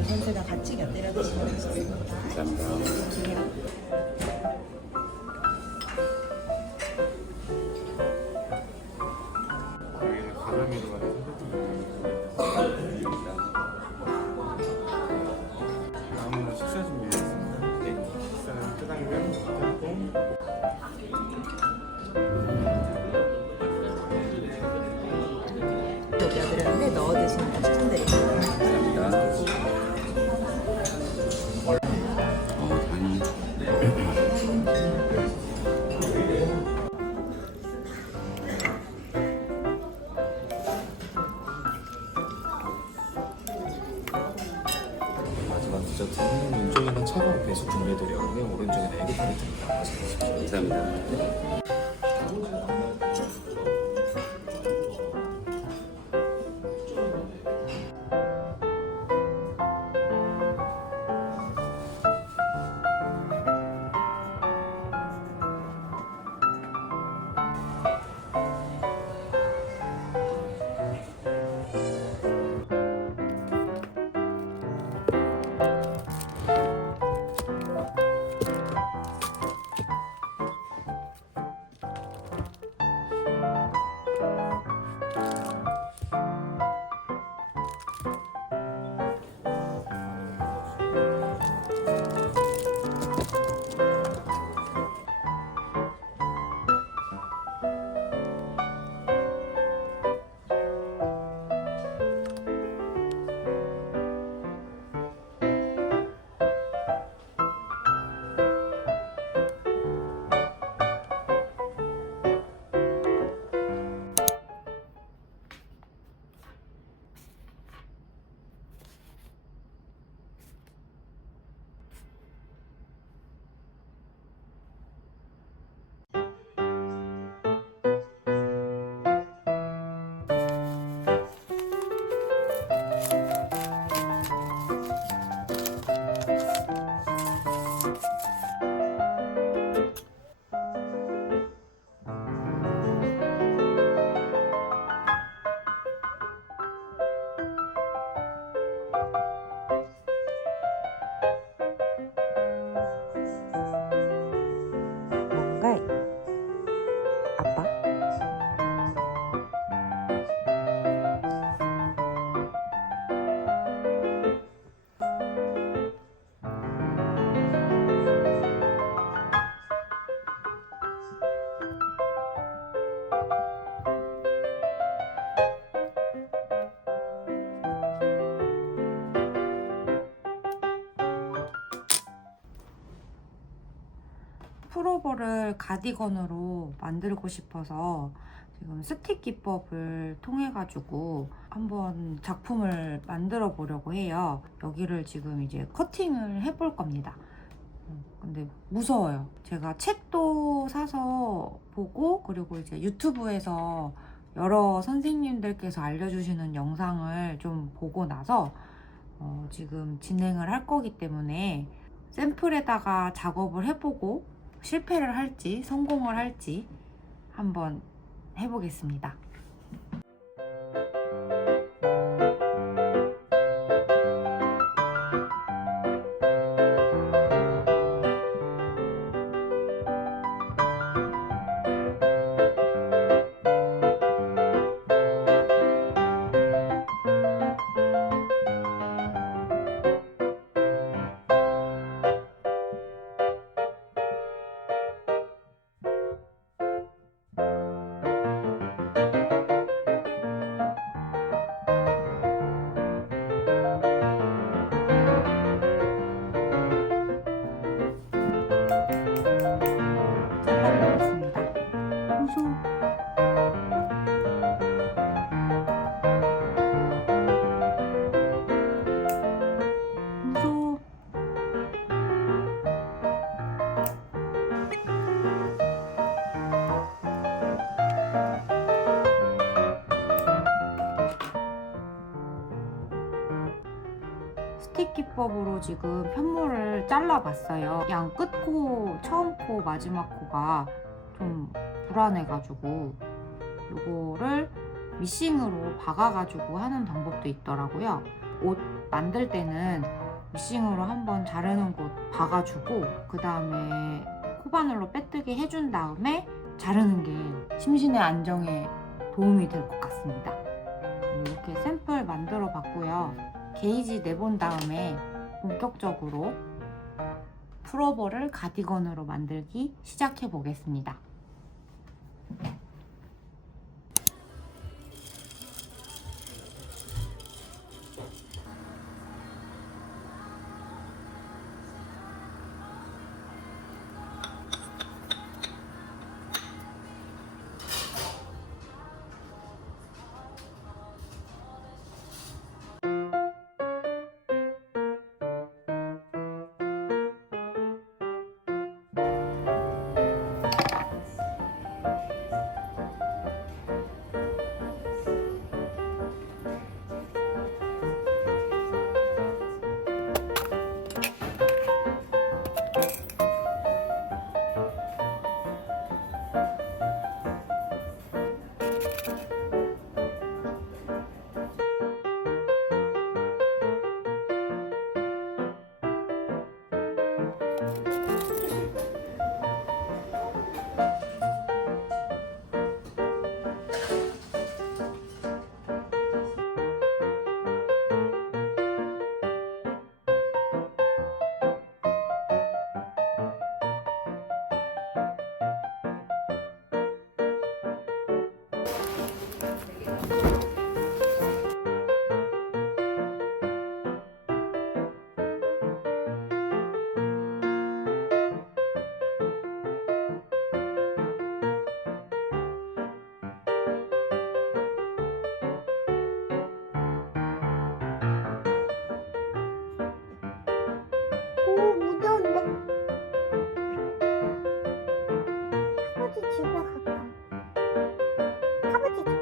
이 선수랑 같이 곁들여 드시면 되겠습니다. 감사합니다. 여기는 가자미로 다음으로 식사 준비되었습니다. 네. 식사는 짜장면, 짬뽕. 곁들였는데 넣어 드시는 거 추천드립니다. 감사합니다. 당연히. 마지막 디저트는 왼쪽에는 차가운 배수 준비해드렸고요. 오른쪽에는 에그타르트입니다. 맛있게 드십시오. 감사합니다. 뭔가 아빠? 풀오버를 가디건으로 만들고 싶어서 지금 스틱 기법을 통해 가지고 한번 작품을 만들어 보려고 해요. 여기를 지금 이제 커팅을 해볼 겁니다. 근데 무서워요. 제가 책도 사서 보고, 그리고 이제 유튜브에서 여러 선생님들께서 알려주시는 영상을 좀 보고 나서 지금 진행을 할 거기 때문에 샘플에다가 작업을 해보고 실패를 할지 성공을 할지 한번 해보겠습니다. 잘라보겠습니다. 무서워. 무서워. 스틱 기법으로 지금 편물을 잘라봤어요. 양 끝코, 처음 코, 마지막 코가 좀 불안해가지고 요거를 미싱으로 박아가지고 하는 방법도 있더라고요. 옷 만들 때는 미싱으로 한번 자르는 곳 봐가지고 그 다음에 코바늘로 빼뜨기 해준 다음에 자르는 게 심신의 안정에 도움이 될 것 같습니다. 이렇게 샘플 만들어 봤고요. 게이지 내본 다음에 본격적으로 풀오버를 가디건으로 만들기 시작해 보겠습니다. 오, 무서운데? 할아버지 집에 갈까? 할아버지 집.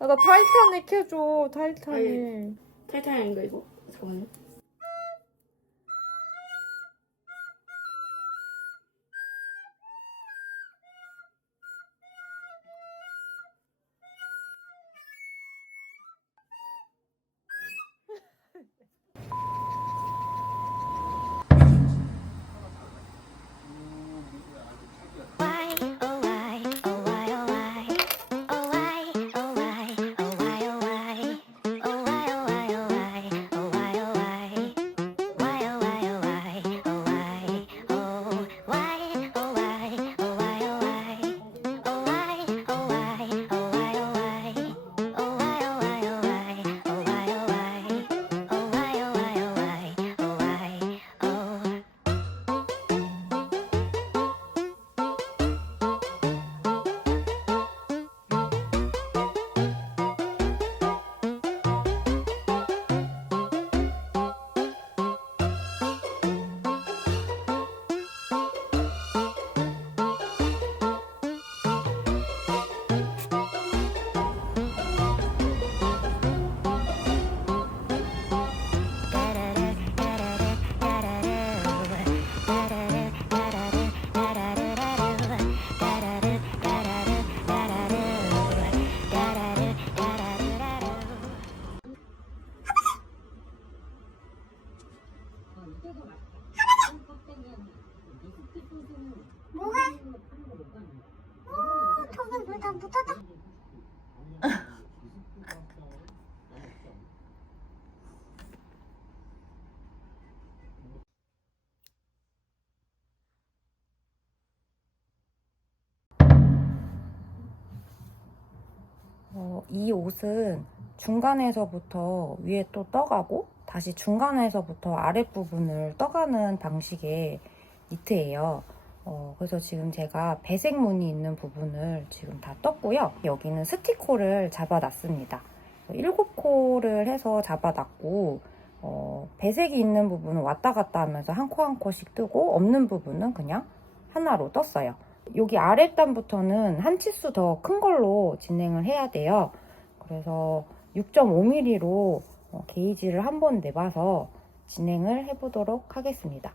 나 타이타닉 해줘, 타이타닉. 타이타닉인가 이거? 잠깐만요. Why, oh why, oh why, oh why, oh why, oh why, oh why, oh why, oh why, oh why, oh why, oh why, oh why. 뭐가? 오, 저기 뭐다 묻었다. 이 옷은 중간에서부터 위에 또 떠가고 다시 중간에서부터 아랫부분을 떠가는 방식의 니트예요. 그래서 지금 제가 배색 무늬 있는 부분을 지금 다 떴고요. 여기는 스티코를 잡아놨습니다. 7코를 해서 잡아놨고 배색이 있는 부분은 왔다 갔다 하면서 한 코 한 코씩 뜨고 없는 부분은 그냥 하나로 떴어요. 여기 아랫단부터는 한 치수 더 큰 걸로 진행을 해야 돼요. 그래서 6.5mm로 게이지를 한번 내봐서 진행을 해보도록 하겠습니다.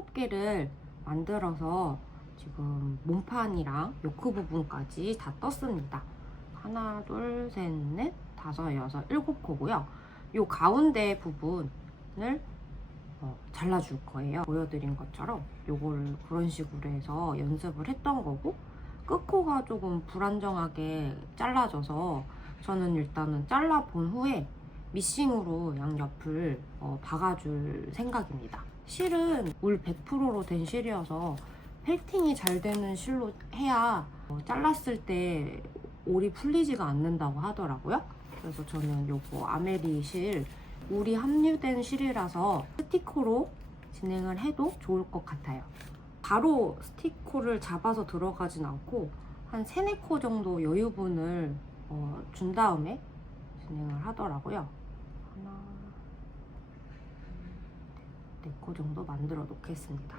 7개를 만들어서 지금 몸판이랑 요크 부분까지 다 떴습니다. 하나, 둘, 셋, 넷, 다섯, 여섯, 7코고요. 요 가운데 부분을 잘라줄 거예요. 보여드린 것처럼 요거를 그런 식으로 해서 연습을 했던 거고, 끝코가 조금 불안정하게 잘라져서 저는 일단은 잘라본 후에 미싱으로 양옆을 박아줄 생각입니다. 실은 울 100%로 된 실이어서 펠팅이 잘 되는 실로 해야 잘랐을 때 올이 풀리지가 않는다고 하더라고요. 그래서 저는 요거 아메리 실, 울이 함유된 실이라서 스티코로 진행을 해도 좋을 것 같아요. 바로 스티코를 잡아서 들어가진 않고 한 3, 4코 정도 여유분을 준 다음에 진행을 하더라고요. 하나, 4코 정도 만들어 놓겠습니다.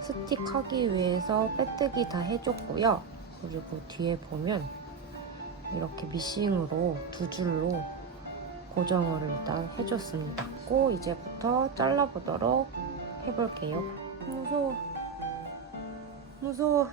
스틱하기 위해서 빼뜨기 다 해줬고요. 그리고 뒤에 보면 이렇게 미싱으로 2줄로 고정을 일단 해줬습니다. 그리고 이제부터 잘라보도록 해볼게요. 무서워. 무서워.